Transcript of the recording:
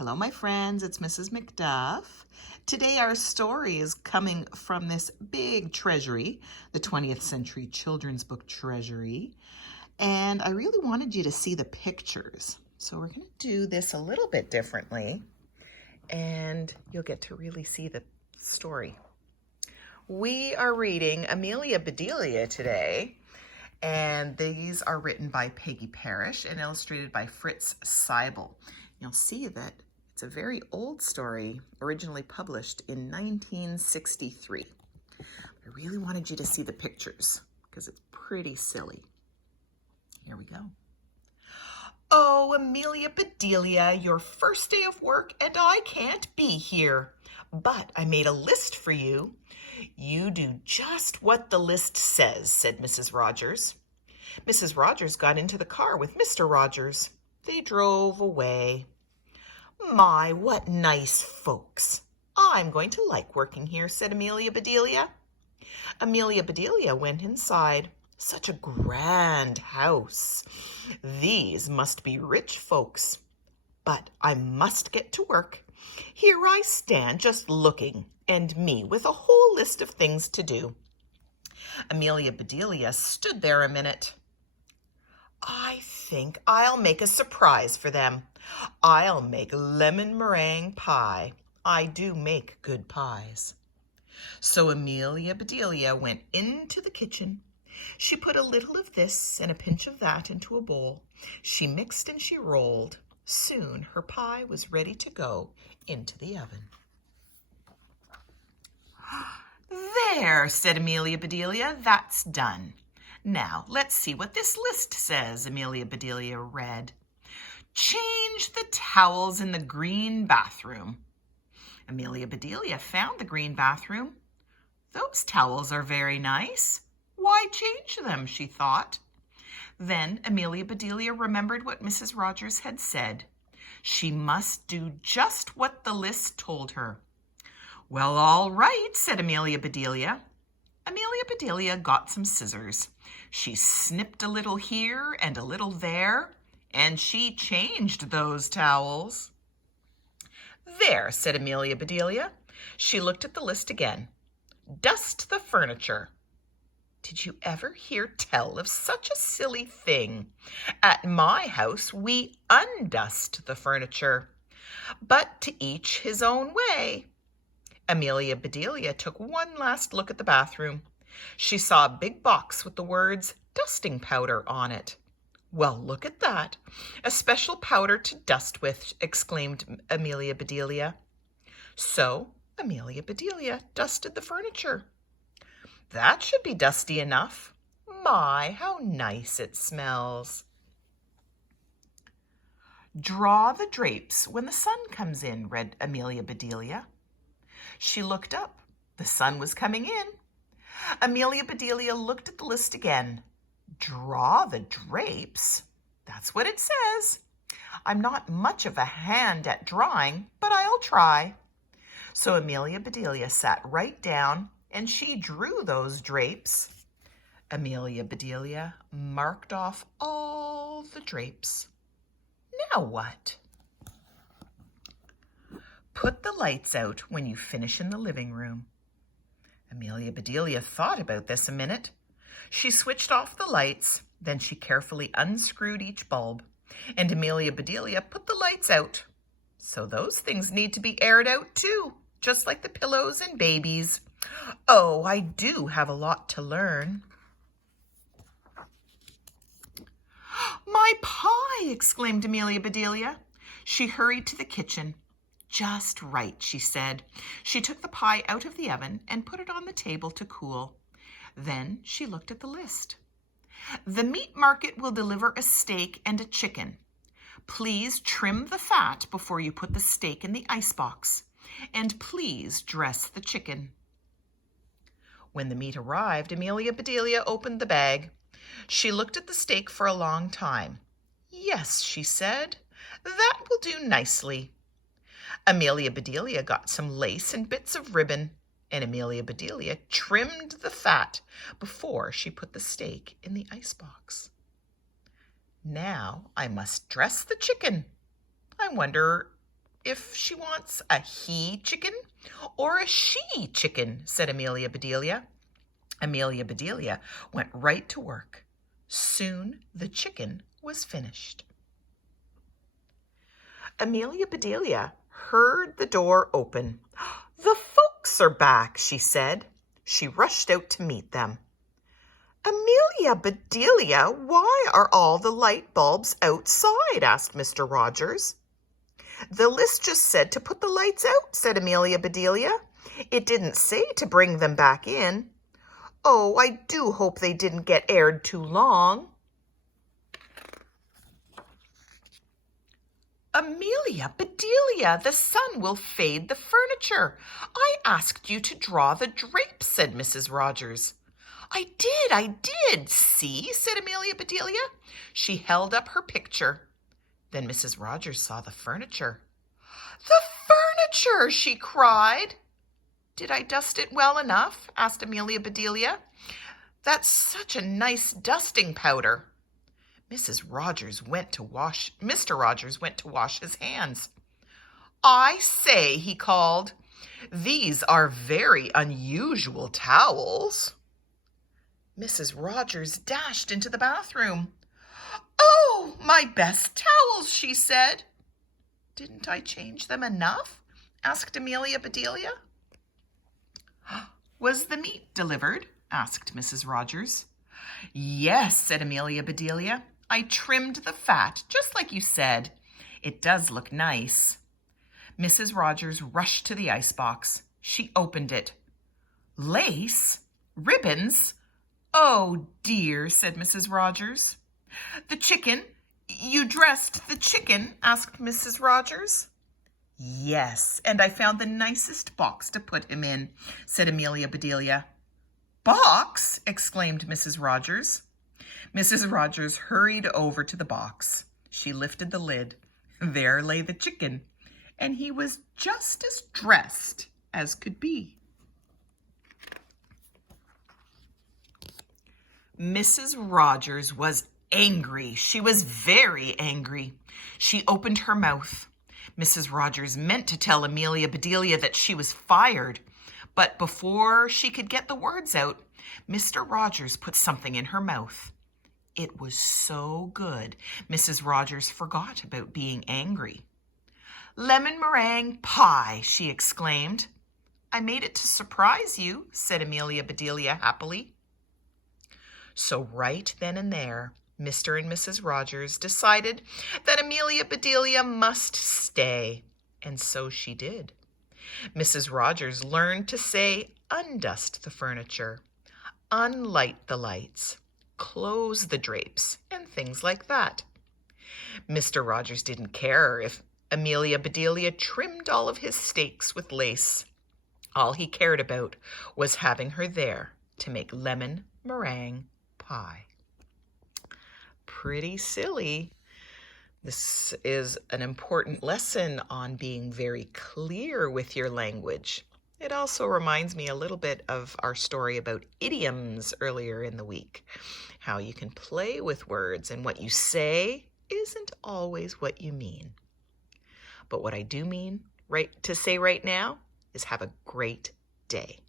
Hello, my friends. It's Mrs. McDuff. Today, our story is coming from this big treasury, the 20th Century Children's Book Treasury. And I really wanted you to see the pictures. So we're going to do this a little bit differently, and you'll get to really see the story. We are reading Amelia, Bedelia today, and these are written by Peggy Parish and illustrated by Fritz Seibel. You'll see that it's a very old story, originally published in 1963. I really wanted you to see the pictures because it's pretty silly. Here we go. Oh, Amelia, Bedelia, your first day of work and I can't be here. But I made a list for you. You do just what the list says, said Mrs. Rogers. Mrs. Rogers got into the car with Mr. Rogers. They drove away. My, what nice folks. I'm going to like working here, said Amelia Bedelia. Amelia Bedelia went inside. Such a grand house. These must be rich folks. But I must get to work. Here I stand just looking, and me with a whole list of things to do. Amelia Bedelia stood there a minute. I think I'll make a surprise for them. I'll make lemon meringue pie. I do make good pies. So Amelia Bedelia went into the kitchen. She put a little of this and a pinch of that into a bowl. She mixed and she rolled. Soon her pie was ready to go into the oven. There, said Amelia Bedelia, that's done. Now, let's see what this list says, Amelia Bedelia read. Change the towels in the green bathroom. Amelia Bedelia found the green bathroom. Those towels are very nice. Why change them, she thought. Then Amelia Bedelia remembered what Mrs. Rogers had said. She must do just what the list told her. Well, all right, said Amelia Bedelia. Amelia Bedelia got some scissors. She snipped a little here and a little there, and she changed those towels. There, said Amelia Bedelia. She looked at the list again. Dust the furniture. Did you ever hear tell of such a silly thing? At my house, we undust the furniture, but to each his own way. Amelia Bedelia took one last look at the bathroom. She saw a big box with the words dusting powder on it. Well, look at that. A special powder to dust with, exclaimed Amelia Bedelia. So Amelia Bedelia dusted the furniture. That should be dusty enough. My, how nice it smells. Draw the drapes when the sun comes in, read Amelia Bedelia. She looked up. The sun was coming in. Amelia Bedelia looked at the list again. Draw the drapes? That's what it says. I'm not much of a hand at drawing, but I'll try. So Amelia Bedelia sat right down and she drew those drapes. Amelia Bedelia marked off all the drapes. Now what? Put the lights out when you finish in the living room. Amelia Bedelia thought about this a minute. She switched off the lights, then she carefully unscrewed each bulb, and Amelia Bedelia put the lights out. So those things need to be aired out too, just like the pillows and babies. Oh, I do have a lot to learn. My pie, exclaimed Amelia Bedelia. She hurried to the kitchen. Just right, she said. She took the pie out of the oven and put it on the table to cool. Then she looked at the list. The meat market will deliver a steak and a chicken. Please trim the fat before you put the steak in the icebox. And please dress the chicken. When the meat arrived, Amelia Bedelia opened the bag. She looked at the steak for a long time. Yes, she said, that will do nicely. Amelia Bedelia got some lace and bits of ribbon, and Amelia Bedelia trimmed the fat before she put the steak in the icebox. Now I must dress the chicken. I wonder if she wants a he chicken or a she chicken, said Amelia Bedelia. Amelia Bedelia went right to work. Soon the chicken was finished. Amelia Bedelia heard the door open. "The folks are back," she said. She rushed out to meet them. "Amelia Bedelia, why are all the light bulbs outside?" asked Mr. Rogers. "The list just said to put the lights out," said Amelia Bedelia. "It didn't say to bring them back in. Oh, I do hope they didn't get aired too long." "Amelia Bedelia, the sun will fade the furniture. I asked you to draw the drapes," said Mrs. Rogers. I did. See," said Amelia Bedelia. She held up her picture. Then Mrs. Rogers saw the furniture. "The furniture!" she cried. "Did I dust it well enough?" asked Amelia Bedelia. "That's such a nice dusting powder." Mr. Rogers went to wash his hands. "I say," he called, "these are very unusual towels." Mrs. Rogers dashed into the bathroom. "Oh, my best towels," she said. "Didn't I change them enough?" asked Amelia Bedelia. "Was the meat delivered?" asked Mrs. Rogers. "Yes," said Amelia Bedelia. "I trimmed the fat, just like you said. It does look nice." Mrs. Rogers rushed to the icebox. She opened it. "Lace? Ribbons? Oh, dear," said Mrs. Rogers. "The chicken? You dressed the chicken?" asked Mrs. Rogers. "Yes, and I found the nicest box to put him in," said Amelia Bedelia. "Box?" exclaimed Mrs. Rogers. Mrs. Rogers hurried over to the box. She lifted the lid. There lay the chicken, and he was just as dressed as could be. Mrs. Rogers was angry. She was very angry. She opened her mouth. Mrs. Rogers meant to tell Amelia Bedelia that she was fired, but before she could get the words out, Mr. Rogers put something in her mouth. It was so good, Mrs. Rogers forgot about being angry. "Lemon meringue pie," she exclaimed. "I made it to surprise you," said Amelia Bedelia happily. So right then and there, Mr. and Mrs. Rogers decided that Amelia Bedelia must stay, and so she did. Mrs. Rogers learned to say undust the furniture, unlight the lights, close the drapes, and things like that. Mr. Rogers didn't care if Amelia Bedelia trimmed all of his steaks with lace. All he cared about was having her there to make lemon meringue pie. Pretty silly. This is an important lesson on being very clear with your language. It also reminds me a little bit of our story about idioms earlier in the week, how you can play with words and what you say isn't always what you mean. But what I do mean to say right now is have a great day.